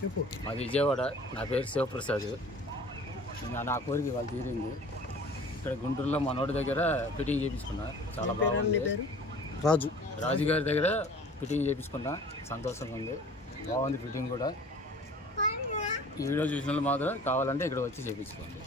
చెప్పు. మాది విజయవాడ. నా పేరు శివప్రసాద్. నా కోరిక వాళ్ళు తీరింది. ఇక్కడ గుంటూరులో మనోడి దగ్గర ఫిట్టింగ్ చేయించుకున్నా. చాలా బాగుంది. రాజు గారి దగ్గర ఫిట్టింగ్ చేయించుకున్నా. సంతోషంగా ఉంది. బాగుంది ఫిట్టింగ్ కూడా. ఈ వీడియో చూసిన వాళ్ళు మాత్రం కావాలంటే ఇక్కడ వచ్చి చేయించుకోండి.